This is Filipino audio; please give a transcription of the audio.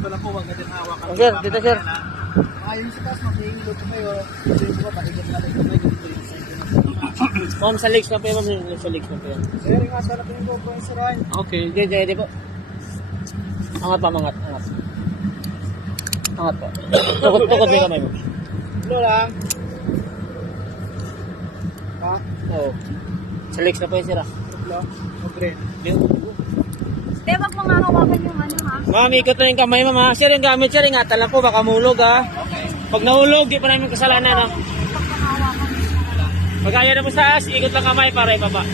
ko lang po, wag natin hawakan. Oh, sir, dito, sir. Ayun sa taas, maghihilot ko kayo. Ito yung ba, pakigat natin ko kayo. Dito yung side ko na. Ma'am, sa legs na po yan, ma'am. Sa legs na po yan. Sir, nga sa natin ko po yung siray. Okay. Hindi po. Angat pa, angat. Angat po. Tukot mo yung kamay mo. Ilo lang. Ha? Oo. Sa legs na po yan, sir. Ilo. Mag-green. Di, wag mo nga hawakan yung ano ha. Ma'am, ikot na yung kamay, ma'am. Ha? Sir, yung gamit, sir. Ingatan lang po, baka mahulog, ha. Pag nahulog, di pa namin kasalanan, ha. Pag hawakan mo. Pag kaya na mo sa as, ikot lang kamay para ibaba.